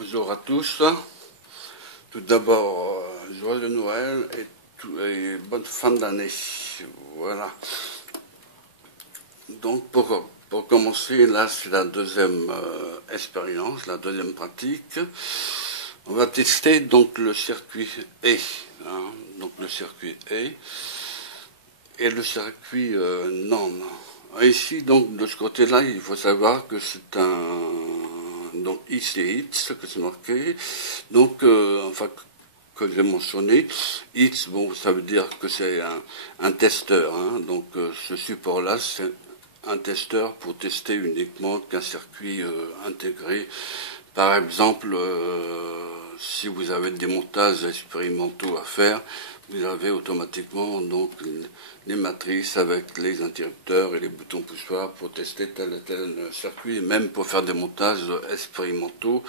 Bonjour à tous. Tout d'abord, joyeux Noël et bonne fin d'année. Voilà. Donc pour commencer, là c'est la deuxième expérience, la deuxième pratique. On va tester donc le circuit E, donc le circuit E et le circuit NON. Ici donc de ce côté-là, il faut savoir que c'est donc ici HITS que c'est marqué, donc enfin que j'ai mentionné. HITS, bon, ça veut dire que c'est un testeur, donc ce support-là, c'est un testeur pour tester uniquement qu'un circuit intégré. Par exemple, si vous avez des montages expérimentaux à faire, vous avez automatiquement donc les matrices avec les interrupteurs et les boutons poussoirs pour tester tel et tel circuit, même pour faire des montages expérimentaux.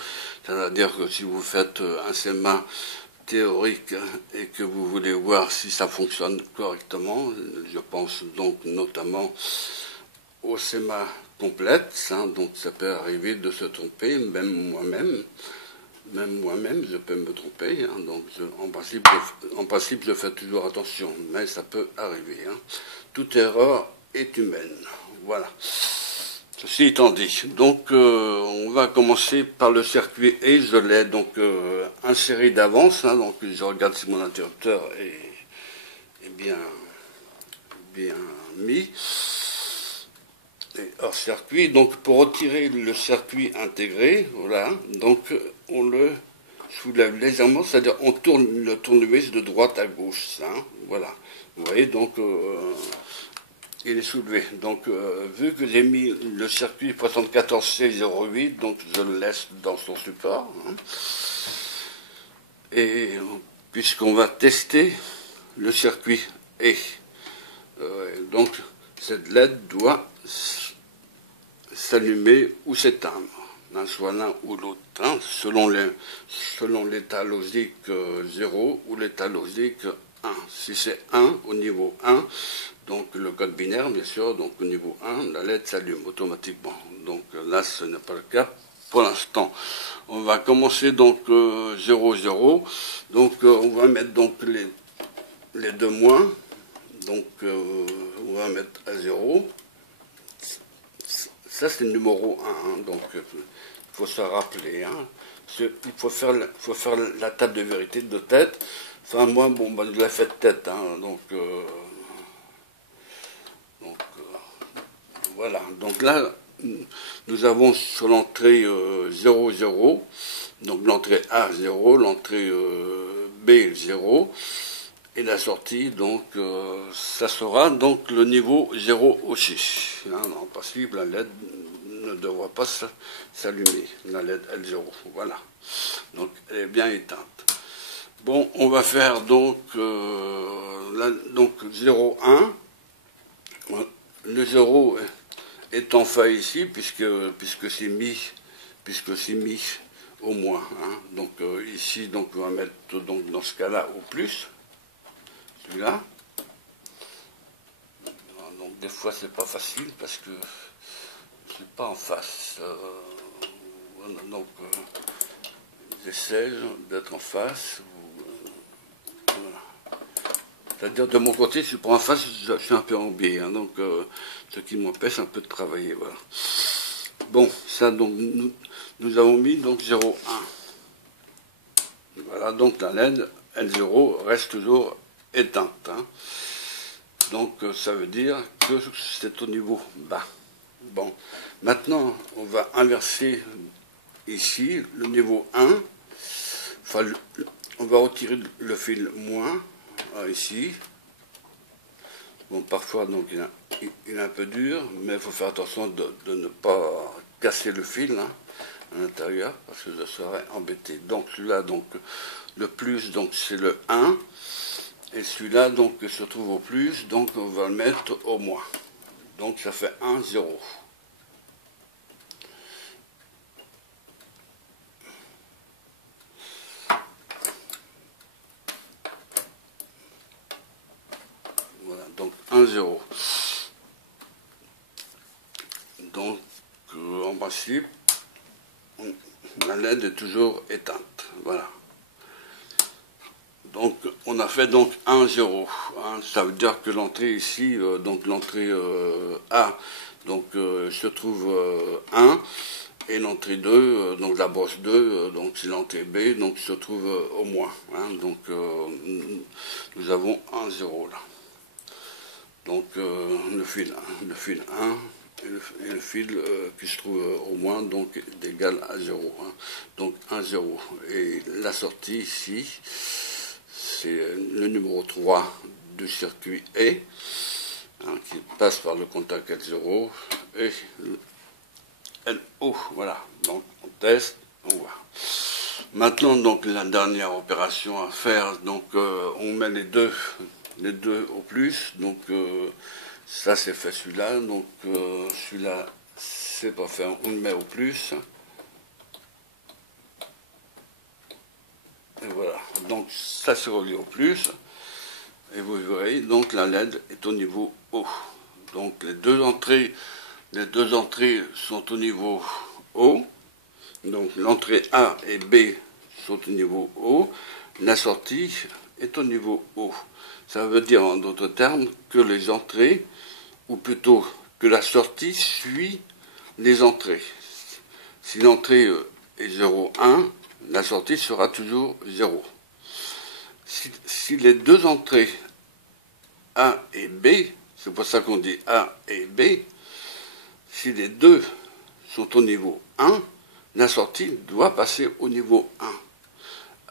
C'est-à-dire que si vous faites un schéma théorique et que vous voulez voir si ça fonctionne correctement, je pense donc notamment au schéma complète, donc ça peut arriver de se tromper, même moi-même, je peux me tromper, donc en principe, je fais toujours attention, mais ça peut arriver. Toute erreur est humaine. Voilà. Ceci étant dit, donc on va commencer par le circuit E. Je l'ai donc inséré d'avance, donc je regarde si mon interrupteur est bien mis. Et hors circuit, donc pour retirer le circuit intégré, voilà, donc on le soulève légèrement, c'est-à-dire on tourne le tournevis de droite à gauche, voilà. Vous voyez, donc il est soulevé. Donc vu que j'ai mis le circuit 74C08, donc je le laisse dans son support. Et puisqu'on va tester le circuit E, donc cette LED doit s'allumer ou s'éteindre, soit l'un ou l'autre, selon l'état logique 0 ou l'état logique 1. Si c'est 1 au niveau 1, donc le code binaire, bien sûr, donc au niveau 1, la LED s'allume automatiquement. Donc là, ce n'est pas le cas pour l'instant. On va commencer donc 0, 0. Donc on va mettre donc les deux moins. Donc on va mettre à 0. Ça c'est le numéro 1, donc il faut se rappeler. Il faut faire la table de vérité de tête. Enfin moi, bon, je l'ai fait de tête, donc voilà. Donc là, nous avons sur l'entrée 0, 0, donc l'entrée A 0, l'entrée B 0, et la sortie, donc ça sera donc le niveau 0 aussi. En principe, la LED ne devra pas s'allumer, la LED L0, voilà. Donc elle est bien éteinte. Bon, on va faire donc, donc 0, 1. Le 0 est en fa ici, puisque c'est mis au moins. Donc ici, donc on va mettre donc dans ce cas-là au plus. Celui-là. Donc des fois c'est pas facile parce que je suis pas en face. Voilà, donc j'essaie d'être en face. Voilà. C'est-à-dire de mon côté, je suis pas en face, je suis un peu en biais, donc ce qui m'empêche un peu de travailler. Voilà. Bon, ça donc nous avons mis donc 0, 1. Voilà, donc la LED L0 reste toujours éteinte. Donc ça veut dire que c'est au niveau bas. Bon, maintenant on va inverser ici le niveau 1. Enfin, on va retirer le fil moins ici. Bon, parfois donc il est un peu dur, mais il faut faire attention de ne pas casser le fil à l'intérieur parce que je serais embêté. Donc celui-là, donc le plus, donc c'est le 1. Et celui-là, donc, se trouve au plus, donc on va le mettre au moins. Donc ça fait 1, 0. Voilà, donc 1, 0. Donc, en principe, La LED est toujours éteinte. Voilà. Donc on a fait donc 1, 0. Hein, ça veut dire que l'entrée ici, donc l'entrée A, donc se trouve 1, et l'entrée 2, donc la brosse 2, donc c'est l'entrée B, donc se trouve au moins. Hein, donc nous avons 1, 0 là. Donc le fil 1 et le fil qui se trouve au moins, donc est égal à 0. Hein, donc 1, 0. Et la sortie ici, c'est le numéro 3 du circuit E, hein, qui passe par le contact L0 et LO. Voilà, donc on teste, on voit. Maintenant, donc la dernière opération à faire, donc on met les deux au plus, donc ça c'est fait celui-là, donc celui-là c'est pas fait, on le met au plus. Et voilà, donc ça se relie au plus, et vous verrez, donc la LED est au niveau haut. Donc les deux entrées sont au niveau haut, donc l'entrée A et B sont au niveau haut, la sortie est au niveau haut. Ça veut dire en d'autres termes que les entrées, ou plutôt que la sortie suit les entrées. Si l'entrée est 0,1, la sortie sera toujours 0. Si les deux entrées A et B, c'est pour ça qu'on dit A et B, si les deux sont au niveau 1, la sortie doit passer au niveau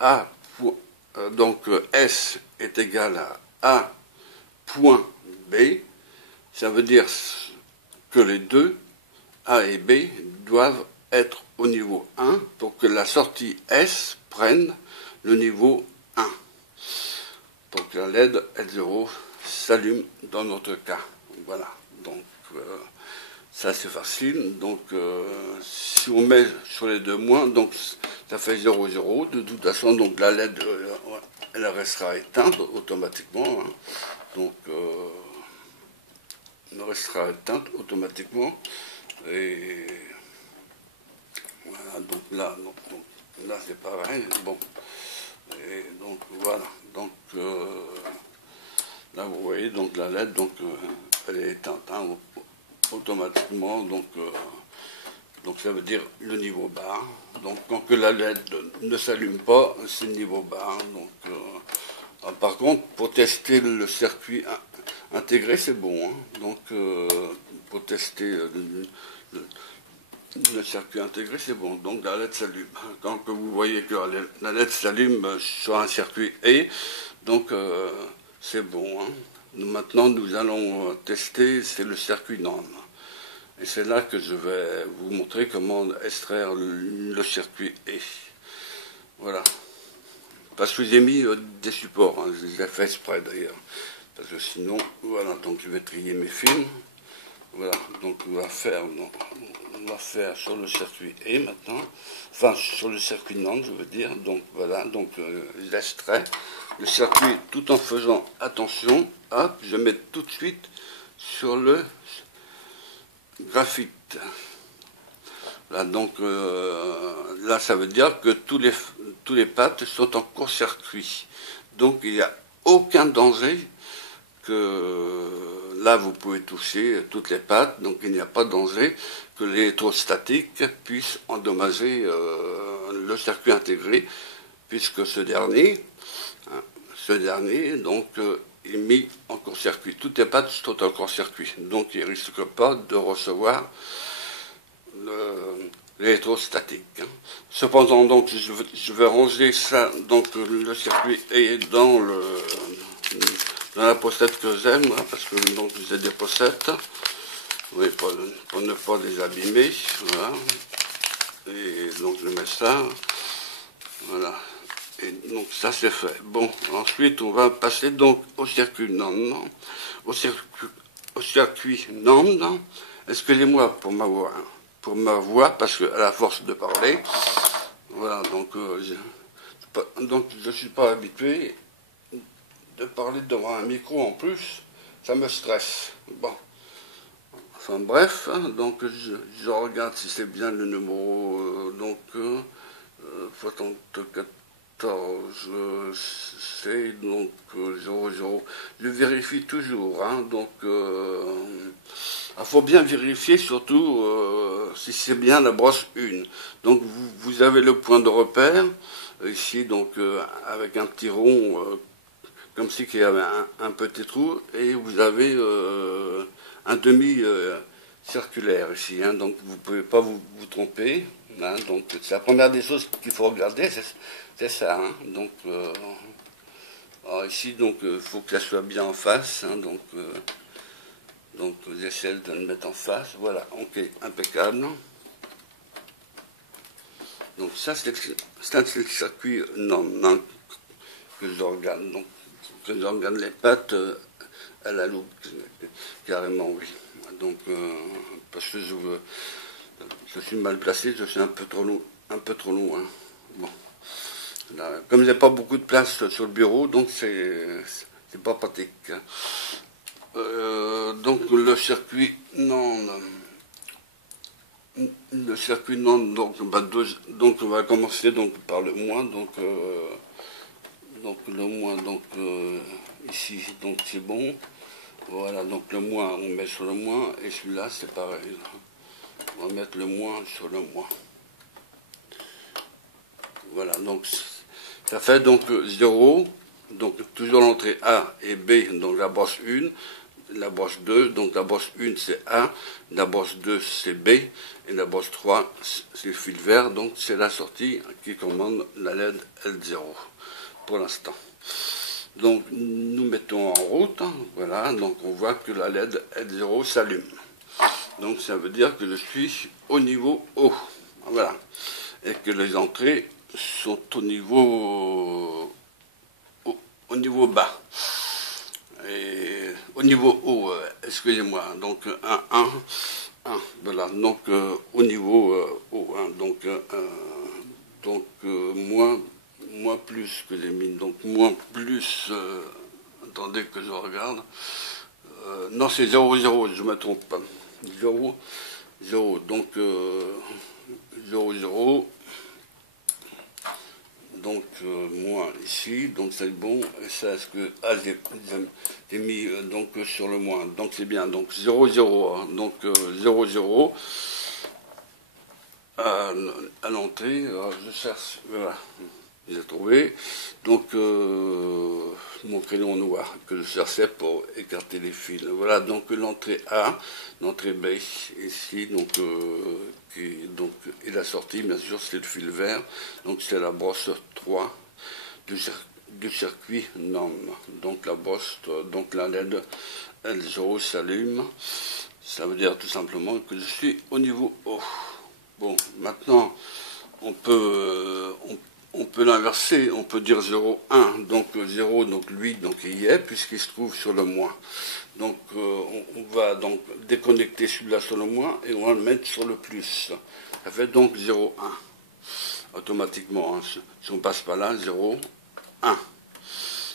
1. Donc S est égal à A point B, ça veut dire que les deux, A et B, doivent être au niveau 1 pour que la sortie S prenne le niveau 1. Donc la LED L0 s'allume dans notre cas. Voilà, donc ça c'est facile. Donc si on met sur les deux moins, donc ça fait 0, 0. De toute façon, donc la LED elle restera éteinte automatiquement. Hein. Donc elle restera éteinte automatiquement. Et voilà, donc là c'est pareil. Bon. Et donc voilà. Donc là vous voyez donc la LED, donc elle est éteinte hein, automatiquement. Donc ça veut dire le niveau bas. Donc quand que la LED ne s'allume pas, c'est le niveau bas. Donc par contre, pour tester le circuit intégré, c'est bon. Hein. Donc pour tester le circuit intégré, c'est bon. Donc la LED s'allume. Quand que vous voyez que la LED s'allume sur un circuit E, donc c'est bon. Hein. Maintenant, nous allons tester, c'est le circuit NAND. Et c'est là que je vais vous montrer comment extraire le circuit E. Voilà. Parce que j'ai mis des supports, hein. Je les ai fait exprès d'ailleurs. Parce que sinon, voilà, donc je vais trier mes fils. Voilà, donc on va faire sur le circuit E maintenant. Enfin, sur le circuit NAND, je veux dire. Donc voilà, donc j'extrais le circuit tout en faisant attention. Hop, je mets tout de suite sur le graphite. Là, donc là, ça veut dire que tous les pattes sont en court-circuit. Donc il n'y a aucun danger que là vous pouvez toucher toutes les pattes, donc il n'y a pas de danger que l'électrostatique puisse endommager le circuit intégré, puisque ce dernier donc est mis en court-circuit. Toutes les pattes sont en court-circuit, donc il ne risque pas de recevoir l'électrostatique. Hein. Cependant, donc je vais ranger ça, donc le circuit est dans la pochette que j'aime, hein, parce que donc j'ai des pochettes, oui, pour ne pas les abîmer, voilà. Et donc je mets ça, voilà. Et donc ça c'est fait. Bon, ensuite on va passer donc au circuit NAND, au circuit NAND. Excusez-moi pour ma voix, parce que à la force de parler, voilà, donc je suis pas habitué de parler devant un micro en plus, ça me stresse. Bon, enfin bref, hein, donc je regarde si c'est bien le numéro, donc 74, c'est donc 00. Je vérifie toujours, hein, donc il faut bien vérifier surtout si c'est bien la brosse 1. Donc vous avez le point de repère, ici donc avec un petit rond, comme si il y avait un petit trou, et vous avez un demi circulaire ici, hein, donc vous ne pouvez pas vous tromper. Hein, donc c'est la première des choses qu'il faut regarder, c'est ça. Hein, donc alors ici donc faut que ça soit bien en face. Hein, donc j'essaie de le mettre en face. Voilà, ok, impeccable. Donc ça c'est le circuit non que je regarde. Donc que je regarde les pattes à la loupe carrément, oui. Donc parce que je suis mal placé, je suis un peu trop loin. Bon. Là, comme j'ai pas beaucoup de place sur le bureau, donc c'est pas pratique. Donc le circuit non, donc donc on va commencer donc par le moins, donc le moins, donc ici donc c'est bon. Voilà, donc le moins on met sur le moins, et celui-là c'est pareil. On va mettre le moins sur le moins. Voilà, donc ça fait donc 0, donc toujours l'entrée A et B, donc la brosse 1, la brosse 2, donc la brosse 1 c'est A, la brosse 2 c'est B, et la brosse 3 c'est le fil vert, donc c'est la sortie qui commande la LED L0 pour l'instant. Donc nous mettons en route, hein, voilà, donc on voit que la LED L0 s'allume. Donc ça veut dire que je suis au niveau haut, voilà, et que les entrées sont au niveau bas, et au niveau haut, excusez-moi, donc 1, voilà, donc au niveau haut, hein, donc moins plus que j'ai mis, donc moins plus, attendez que je regarde, non c'est 0, je me trompe pas, 0, donc 0, donc moi ici, donc c'est bon, et ça est-ce que j'ai mis donc sur le moins, donc c'est bien, donc 0, hein, donc 0, à l'entrée, je cherche, voilà, j'ai trouvé, donc mon crayon noir que je cherchais pour écarter les fils. Voilà, donc l'entrée A, l'entrée B ici, donc et la sortie, bien sûr, c'est le fil vert, donc c'est la brosse 3 du circuit norme. Donc la brosse, donc la LED L0 s'allume, ça veut dire tout simplement que je suis au niveau haut. Bon, maintenant, on peut l'inverser, on peut dire 0, 1, donc 0, donc lui, donc il y est, puisqu'il se trouve sur le moins. Donc on va donc déconnecter celui-là sur le moins, et on va le mettre sur le plus. Ça fait donc 0, 1. Automatiquement, hein, si on passe par là, 0, 1.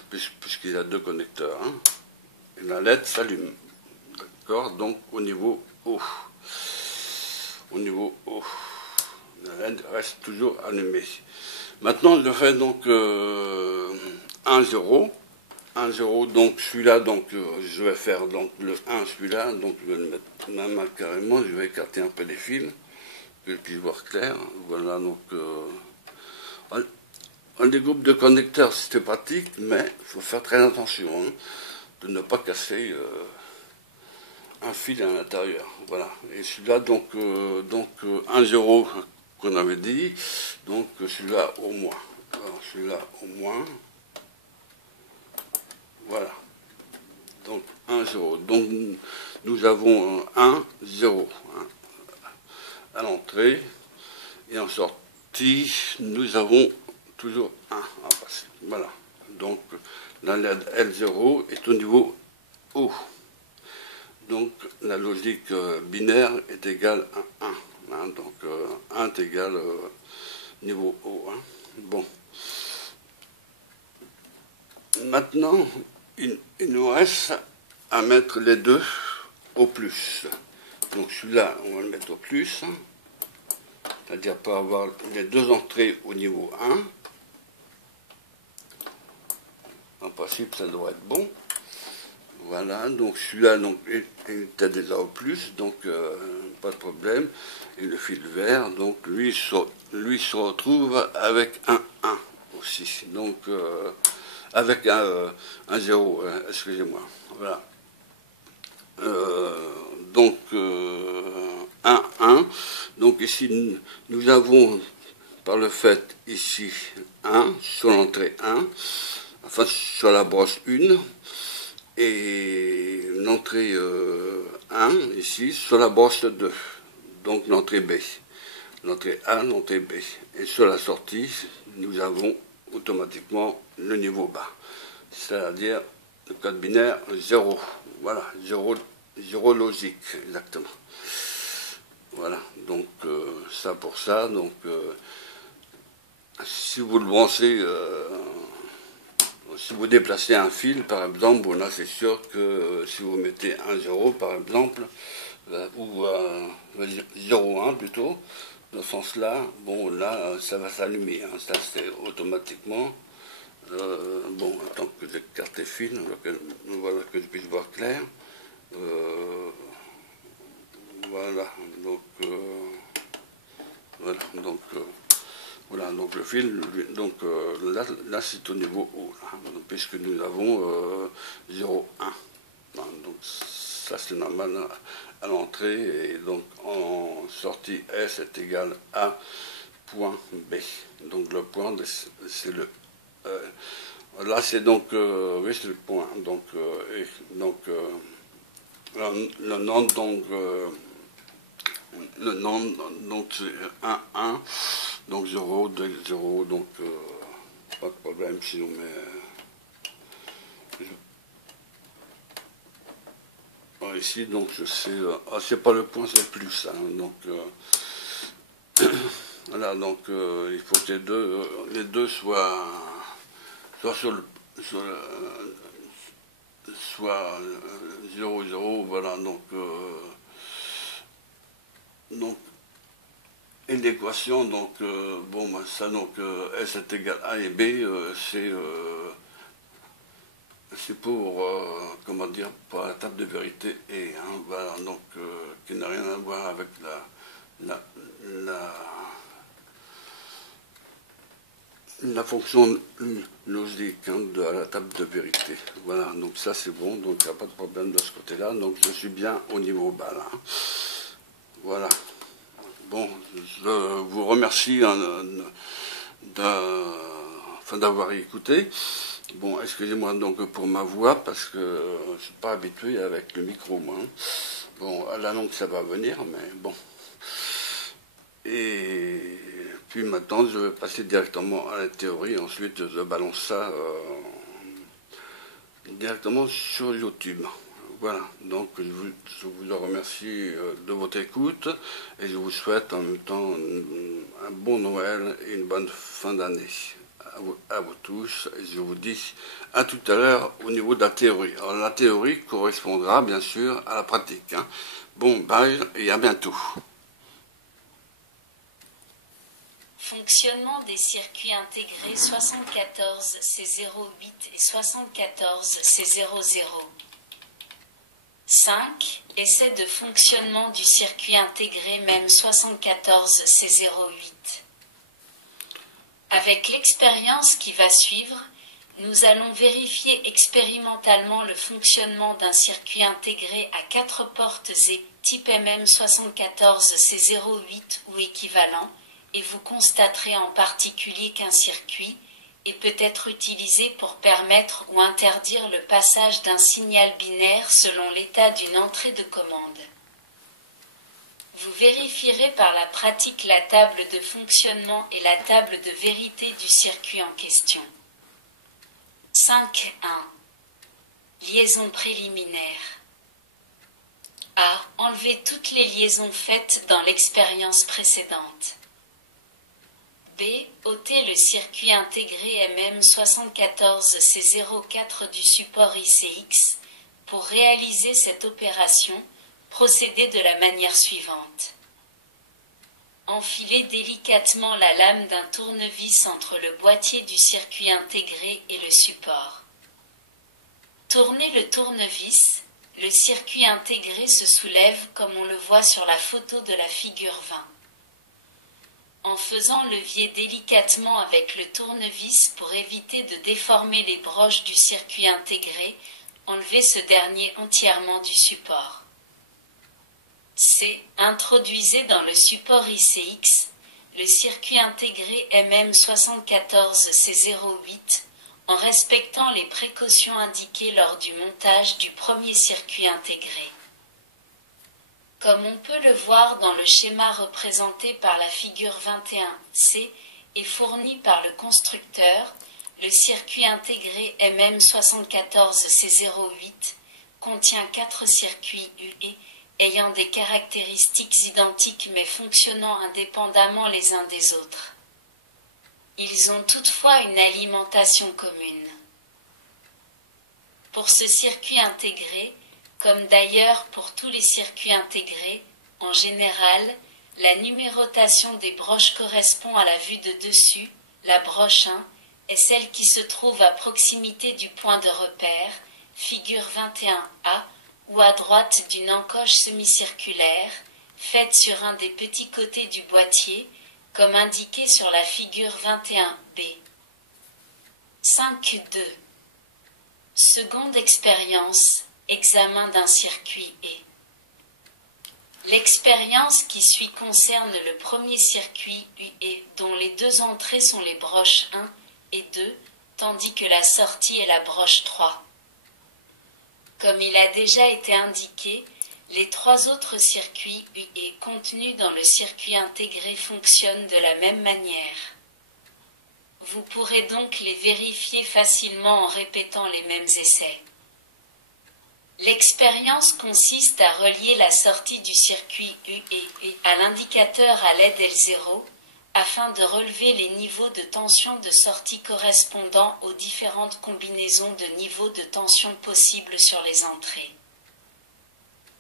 Puisqu'il y a deux connecteurs. Hein, et la LED s'allume. D'accord, donc au niveau haut. Au niveau haut. La LED reste toujours allumée. Maintenant, je fais donc 1, 0. 1, 0, donc celui-là, donc je vais faire donc le 1, celui-là, donc je vais le mettre même carrément, je vais écarter un peu les fils, que je puisse voir clair. Voilà, donc un des groupes de connecteurs, c'était pratique, mais il faut faire très attention, hein, de ne pas casser un fil à l'intérieur. Voilà, et celui-là, donc 1, 0, qu'on avait dit, donc celui-là au moins. Alors celui-là au moins. Voilà. Donc 1, 0. Donc nous avons 1, 0 hein, à l'entrée. Et en sortie, nous avons toujours 1 à passer. Voilà. Donc la LED L0 est au niveau haut. Donc la logique binaire est égale à 1. Hein, donc 1 est égal niveau haut. Hein. Bon. Maintenant, il nous reste à mettre les deux au plus. Donc celui-là, on va le mettre au plus. c'est-à-dire pour avoir les deux entrées au niveau 1. En principe, ça devrait être bon. Voilà, donc celui-là était déjà au plus, donc pas de problème. Et le fil vert, donc lui se retrouve avec un 1 aussi. Donc avec un 0, excusez-moi. Voilà. Donc 1, 1. Donc ici, nous avons par le fait ici 1 sur l'entrée 1, enfin sur la brosse 1. Et l'entrée 1 ici sur la brosse 2, donc l'entrée B, l'entrée A, l'entrée B. Et sur la sortie, nous avons automatiquement le niveau bas, c'est-à-dire le code binaire 0. Voilà, 0 logique, exactement. Voilà, donc ça pour ça. Donc si vous le branchez, si vous déplacez un fil, par exemple, bon, là c'est sûr que si vous mettez un 0 par exemple, ou 0,1 plutôt, dans ce sens-là, bon là ça va s'allumer, hein, ça c'est automatiquement. Bon, attends que j'écarte les fils, voilà que je puisse voir clair. Voilà, donc voilà, donc voilà, donc le fil, donc là c'est au niveau haut, hein, puisque nous avons 0,1. Donc ça c'est normal à l'entrée, et donc en sortie S est égal à point B. Donc le point, c'est le... là c'est donc... oui, c'est le point. Donc, le nom, donc... le nom, donc c'est 1, 1. Donc 0, 2, 0, donc pas de problème si on met... ici, donc je sais... c'est pas le point, c'est le plus. Hein, donc... voilà, donc il faut que les deux soient soit 0, 0, voilà, donc et l'équation, donc bon, ça, donc S est égal à A et B, c'est pour, comment dire, pour la table de vérité et, hein, voilà, donc qui n'a rien à voir avec la fonction logique, hein, de la table de vérité. Voilà, donc ça c'est bon, donc il n'y a pas de problème de ce côté-là, donc je suis bien au niveau bas là. Voilà. Bon, je vous remercie, hein, d'avoir écouté. Bon, excusez-moi donc pour ma voix, parce que je ne suis pas habitué avec le micro, moi. Bon, à la longue ça va venir, mais bon. Et puis maintenant, je vais passer directement à la théorie. Ensuite, je balance ça directement sur YouTube. Voilà, donc je vous remercie de votre écoute, et je vous souhaite en même temps un bon Noël et une bonne fin d'année à vous tous. Et je vous dis à tout à l'heure au niveau de la théorie. Alors la théorie correspondra bien sûr à la pratique, hein. Bon, bye et à bientôt. Fonctionnement des circuits intégrés 74 C08 et 74 C00. 5. Essai de fonctionnement du circuit intégré MEM 74 C08. Avec l'expérience qui va suivre, nous allons vérifier expérimentalement le fonctionnement d'un circuit intégré à 4 portes et type MM 74 C08 ou équivalent, et vous constaterez en particulier qu'un circuit et peut être utilisé pour permettre ou interdire le passage d'un signal binaire selon l'état d'une entrée de commande. Vous vérifierez par la pratique la table de fonctionnement et la table de vérité du circuit en question. 5.1. Liaison préliminaire. A. Enlevez toutes les liaisons faites dans l'expérience précédente. B. Ôtez le circuit intégré MM74C04 du support ICX. Pour réaliser cette opération, procédez de la manière suivante. Enfilez délicatement la lame d'un tournevis entre le boîtier du circuit intégré et le support. Tournez le tournevis, le circuit intégré se soulève comme on le voit sur la photo de la figure 20. En faisant levier délicatement avec le tournevis pour éviter de déformer les broches du circuit intégré, enlevez ce dernier entièrement du support. C. Introduisez dans le support ICX le circuit intégré MM74C08 en respectant les précautions indiquées lors du montage du premier circuit intégré. Comme on peut le voir dans le schéma représenté par la figure 21C et fourni par le constructeur, le circuit intégré MM74C08 contient 4 circuits UE ayant des caractéristiques identiques mais fonctionnant indépendamment les uns des autres. Ils ont toutefois une alimentation commune. Pour ce circuit intégré, comme d'ailleurs pour tous les circuits intégrés, en général, la numérotation des broches correspond à la vue de dessus, la broche 1, est celle qui se trouve à proximité du point de repère, figure 21A, ou à droite d'une encoche semi-circulaire, faite sur un des petits côtés du boîtier, comme indiqué sur la figure 21B. 5.2. Seconde expérience, examen d'un circuit et. L'expérience qui suit concerne le premier circuit UE dont les deux entrées sont les broches 1 et 2, tandis que la sortie est la broche 3. Comme il a déjà été indiqué, les 3 autres circuits UE contenus dans le circuit intégré fonctionnent de la même manière. Vous pourrez donc les vérifier facilement en répétant les mêmes essais. L'expérience consiste à relier la sortie du circuit UE à l'indicateur à l'aide L0 afin de relever les niveaux de tension de sortie correspondant aux différentes combinaisons de niveaux de tension possibles sur les entrées.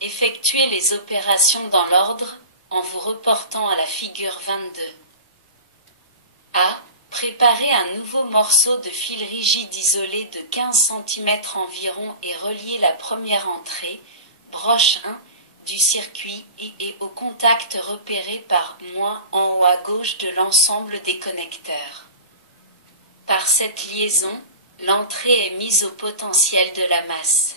Effectuez les opérations dans l'ordre en vous reportant à la figure 22. A. Préparez un nouveau morceau de fil rigide isolé de 15 cm environ et reliez la première entrée, broche 1, du circuit et au contact repéré par - en haut à gauche de l'ensemble des connecteurs. Par cette liaison, l'entrée est mise au potentiel de la masse.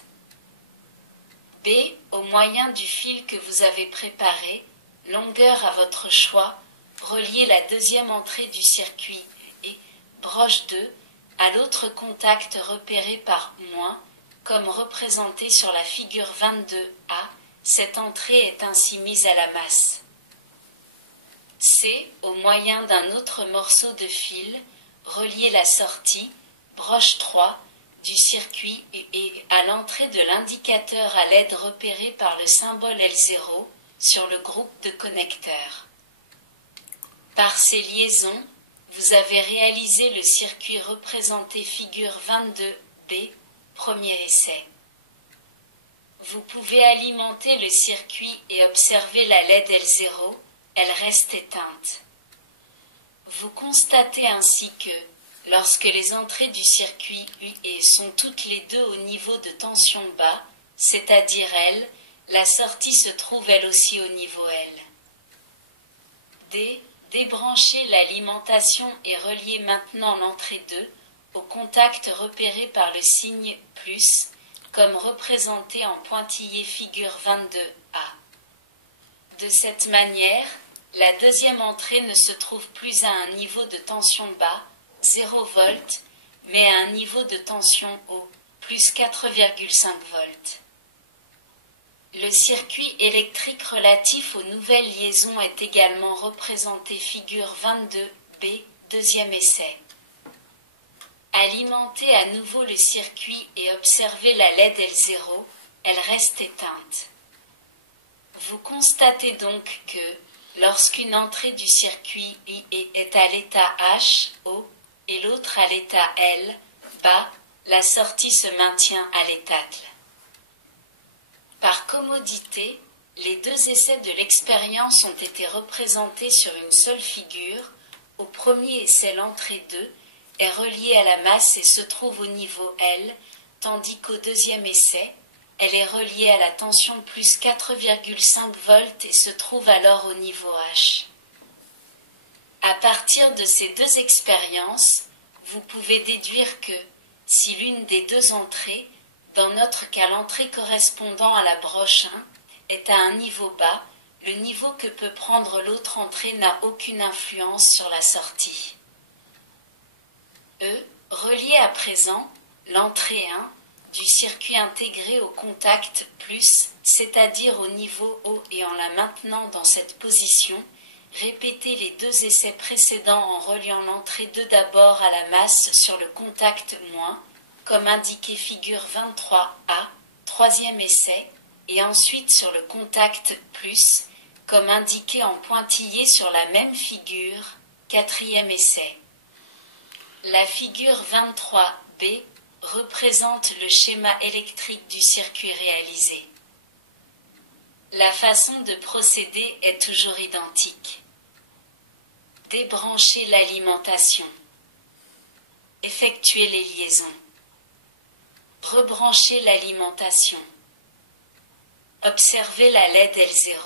B. Au moyen du fil que vous avez préparé, longueur à votre choix, reliez la deuxième entrée du circuit et broche 2 à l'autre contact repéré par - comme représenté sur la figure 22A. Cette entrée est ainsi mise à la masse. C. Au moyen d'un autre morceau de fil, reliez la sortie, broche 3, du circuit et à l'entrée de l'indicateur à l'aide repérée par le symbole L0 sur le groupe de connecteurs. Par ces liaisons, vous avez réalisé le circuit représenté figure 22B, premier essai. Vous pouvez alimenter le circuit et observer la LED L0, elle reste éteinte. Vous constatez ainsi que, lorsque les entrées du circuit UE sont toutes les deux au niveau de tension bas, c'est-à-dire L, la sortie se trouve elle aussi au niveau L. D. Débranchez l'alimentation et reliez maintenant l'entrée 2 au contact repéré par le signe plus, comme représenté en pointillé figure 22A. De cette manière, la deuxième entrée ne se trouve plus à un niveau de tension bas, 0 V, mais à un niveau de tension haut, plus 4,5 volts. Le circuit électrique relatif aux nouvelles liaisons est également représenté figure 22B, deuxième essai. Alimentez à nouveau le circuit et observez la LED L0, elle reste éteinte. Vous constatez donc que, lorsqu'une entrée du circuit IE est à l'état H, haut, et l'autre à l'état L, bas, la sortie se maintient à l'état L. Par commodité, Les deux essais de l'expérience ont été représentés sur une seule figure. Au premier essai, l'entrée 2 est reliée à la masse et se trouve au niveau L, tandis qu'au deuxième essai, elle est reliée à la tension plus 4,5 volts et se trouve alors au niveau H. À partir de ces deux expériences, vous pouvez déduire que, si l'une des deux entrées, dans notre cas l'entrée correspondant à la broche 1, est à un niveau bas, le niveau que peut prendre l'autre entrée n'a aucune influence sur la sortie. Relié à présent, l'entrée 1 du circuit intégré au contact plus, c'est-à-dire au niveau haut et en la maintenant dans cette position, répétez les deux essais précédents en reliant l'entrée 2 d'abord à la masse sur le contact moins, comme indiqué figure 23A, troisième essai, et ensuite sur le contact plus, comme indiqué en pointillé sur la même figure, quatrième essai. La figure 23B représente le schéma électrique du circuit réalisé. La façon de procéder est toujours identique. Débrancher l'alimentation. Effectuer les liaisons. Rebrancher l'alimentation. Observez la LED L0.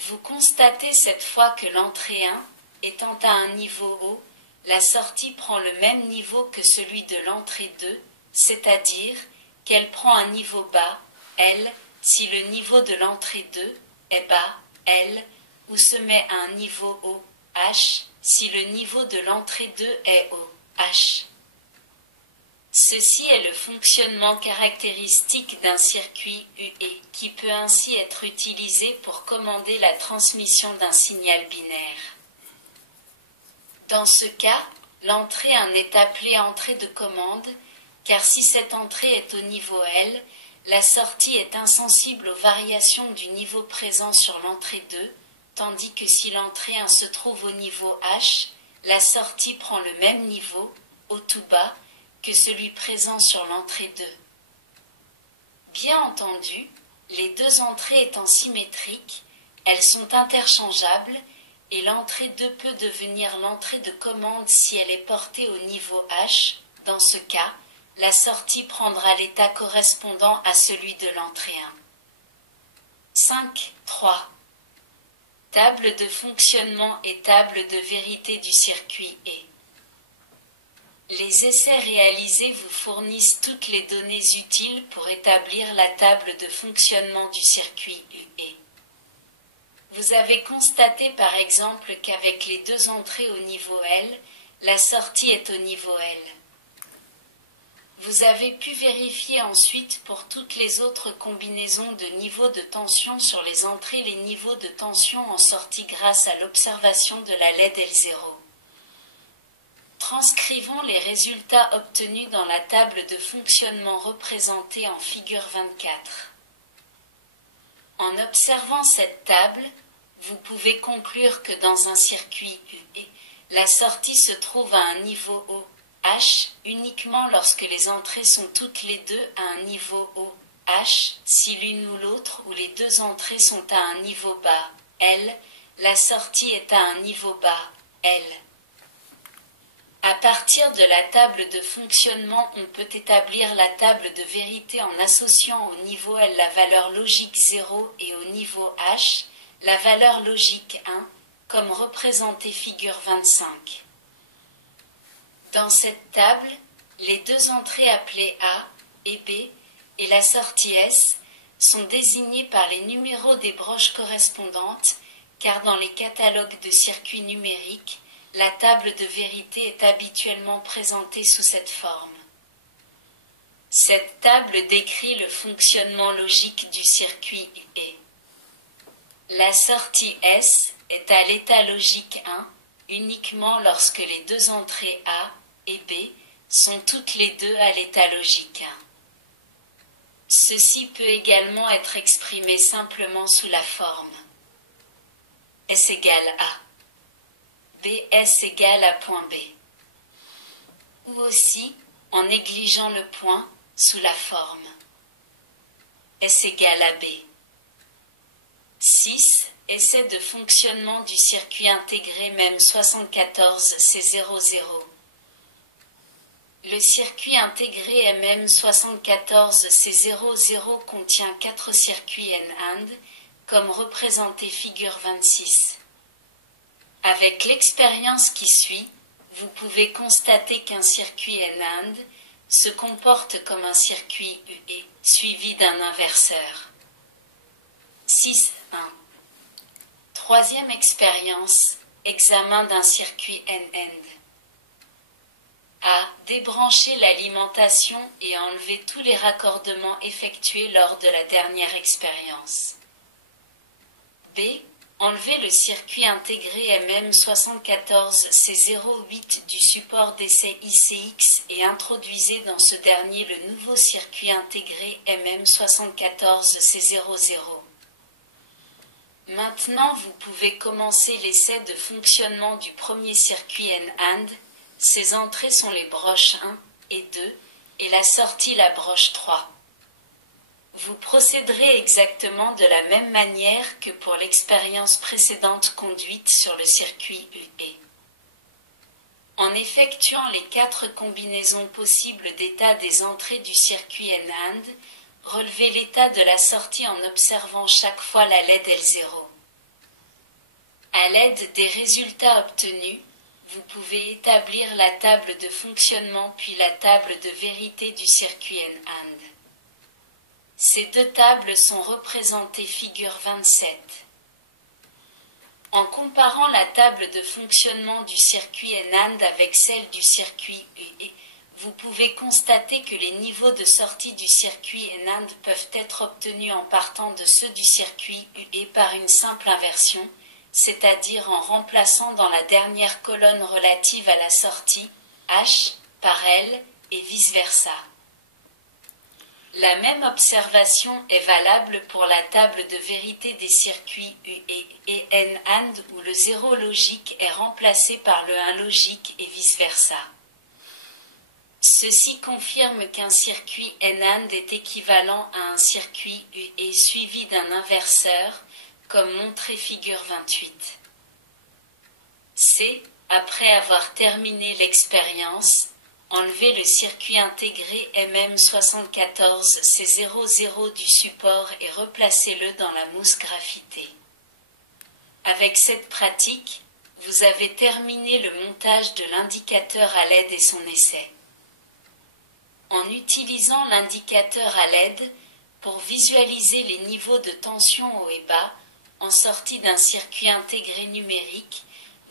Vous constatez cette fois que l'entrée 1, étant à un niveau haut, la sortie prend le même niveau que celui de l'entrée 2, c'est-à-dire qu'elle prend un niveau bas, L, si le niveau de l'entrée 2 est bas, L, ou se met à un niveau haut, H, si le niveau de l'entrée 2 est haut, H. Ceci est le fonctionnement caractéristique d'un circuit UE, qui peut ainsi être utilisé pour commander la transmission d'un signal binaire. Dans ce cas, l'entrée 1 est appelée entrée de commande, car si cette entrée est au niveau L, la sortie est insensible aux variations du niveau présent sur l'entrée 2, tandis que si l'entrée 1 se trouve au niveau H, la sortie prend le même niveau, au tout bas, que celui présent sur l'entrée 2. Bien entendu, les deux entrées étant symétriques, elles sont interchangeables, et l'entrée 2 peut devenir l'entrée de commande si elle est portée au niveau H. Dans ce cas, la sortie prendra l'état correspondant à celui de l'entrée 1. 5.3. Table de fonctionnement et table de vérité du circuit E. Les essais réalisés vous fournissent toutes les données utiles pour établir la table de fonctionnement du circuit UE. Vous avez constaté par exemple qu'avec les deux entrées au niveau L, la sortie est au niveau L. Vous avez pu vérifier ensuite pour toutes les autres combinaisons de niveaux de tension sur les entrées les niveaux de tension en sortie grâce à l'observation de la LED L0. Transcrivons les résultats obtenus dans la table de fonctionnement représentée en figure 24. En observant cette table, vous pouvez conclure que dans un circuit UE, la sortie se trouve à un niveau haut, H, uniquement lorsque les entrées sont toutes les deux à un niveau haut, H, si l'une ou l'autre ou les deux entrées sont à un niveau bas, L, la sortie est à un niveau bas, L. À partir de la table de fonctionnement, on peut établir la table de vérité en associant au niveau L la valeur logique 0 et au niveau H, la valeur logique 1, comme représenté figure 25. Dans cette table, les deux entrées appelées A et B et la sortie S sont désignées par les numéros des broches correspondantes, car dans les catalogues de circuits numériques, la table de vérité est habituellement présentée sous cette forme. Cette table décrit le fonctionnement logique du circuit E. La sortie S est à l'état logique 1 uniquement lorsque les deux entrées A et B sont toutes les deux à l'état logique 1. Ceci peut également être exprimé simplement sous la forme S égale A. BS égale à point B. Ou aussi, en négligeant le point, sous la forme S égale à B. 6. Essai de fonctionnement du circuit intégré MM74C00. Le circuit intégré MM74C00 contient 4 circuits N-AND, comme représenté figure 26. Avec l'expérience qui suit, vous pouvez constater qu'un circuit N-AND se comporte comme un circuit UE, suivi d'un inverseur. 6.1. Troisième expérience, examen d'un circuit N-AND. A. Débrancher l'alimentation et enlever tous les raccordements effectués lors de la dernière expérience. B. Enlever le circuit intégré MM74C08 du support d'essai ICX et introduisez dans ce dernier le nouveau circuit intégré MM74C00. Maintenant, vous pouvez commencer l'essai de fonctionnement du premier circuit N-AND. Ses entrées sont les broches 1 et 2, et la sortie la broche 3. Vous procéderez exactement de la même manière que pour l'expérience précédente conduite sur le circuit UE. En effectuant les 4 combinaisons possibles d'état des entrées du circuit N-AND, relevez l'état de la sortie en observant chaque fois la LED L0. À l'aide des résultats obtenus, vous pouvez établir la table de fonctionnement puis la table de vérité du circuit N-AND. Ces deux tables sont représentées figure 27. En comparant la table de fonctionnement du circuit N-AND avec celle du circuit UE, vous pouvez constater que les niveaux de sortie du circuit N-AND peuvent être obtenus en partant de ceux du circuit UE par une simple inversion, c'est-à-dire en remplaçant dans la dernière colonne relative à la sortie H par L et vice-versa. La même observation est valable pour la table de vérité des circuits UE et N-AND où le 0 logique est remplacé par le 1 logique et vice-versa. Ceci confirme qu'un circuit N-AND est équivalent à un circuit UE suivi d'un inverseur, comme montré figure 28. C. Après avoir terminé l'expérience, enlevez le circuit intégré MM74C00 du support et replacez-le dans la mousse graphitée. Avec cette pratique, vous avez terminé le montage de l'indicateur à LED et son essai. En utilisant l'indicateur à LED, pour visualiser les niveaux de tension haut et bas, en sortie d'un circuit intégré numérique,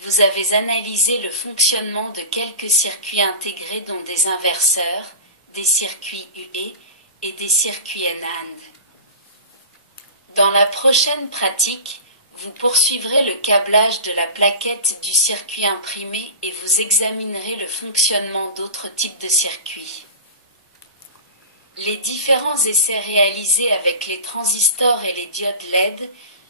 vous avez analysé le fonctionnement de quelques circuits intégrés dont des inverseurs, des circuits UE et des circuits N-AND. Dans la prochaine pratique, vous poursuivrez le câblage de la plaquette du circuit imprimé et vous examinerez le fonctionnement d'autres types de circuits. Les différents essais réalisés avec les transistors et les diodes LED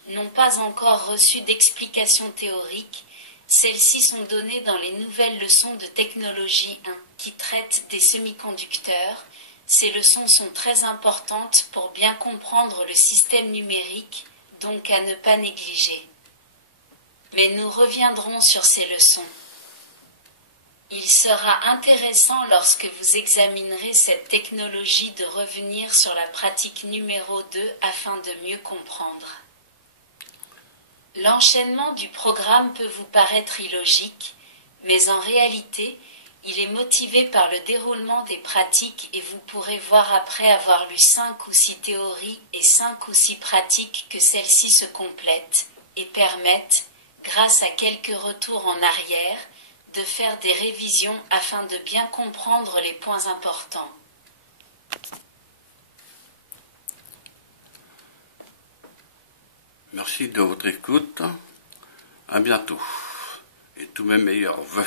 n'ont pas encore reçu d'explication théorique. Celles-ci sont données dans les nouvelles leçons de technologie 1 qui traitent des semi-conducteurs. Ces leçons sont très importantes pour bien comprendre le système numérique, donc à ne pas négliger. Mais nous reviendrons sur ces leçons. Il sera intéressant lorsque vous examinerez cette technologie de revenir sur la pratique numéro 2 afin de mieux comprendre. L'enchaînement du programme peut vous paraître illogique, mais en réalité, il est motivé par le déroulement des pratiques et vous pourrez voir après avoir lu 5 ou 6 théories et 5 ou 6 pratiques que celles-ci se complètent et permettent, grâce à quelques retours en arrière, de faire des révisions afin de bien comprendre les points importants. Merci de votre écoute. À bientôt. Et tous mes meilleurs vœux.